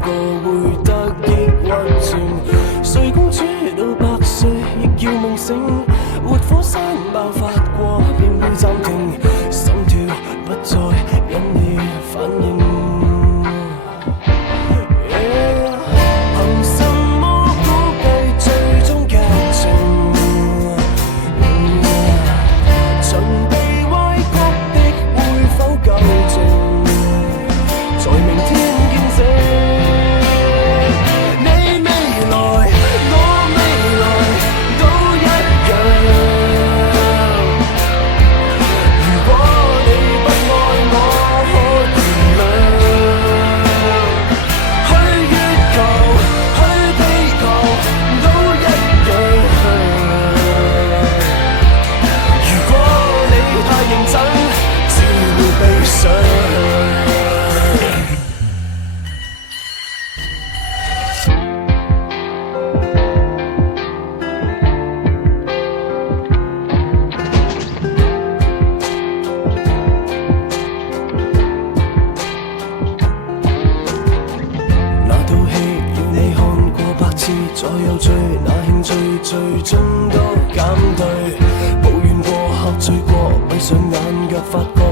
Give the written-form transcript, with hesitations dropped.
過會得抑鬱症。睡公主到100歲亦要夢醒，活火山爆發過便會暫停，心跳不再因你反應。憑什麼估計最終劇情？曾被歪曲的會否糾正？在明天見證，你未來我未來都一樣。如果你不愛我，可原諒。去月球，去地球都一樣。如果你太認真，只會悲傷。那套戲要你看過100次，再有罪，那興趣最終都減退。抱怨過，喝醉過，閉上眼卻發覺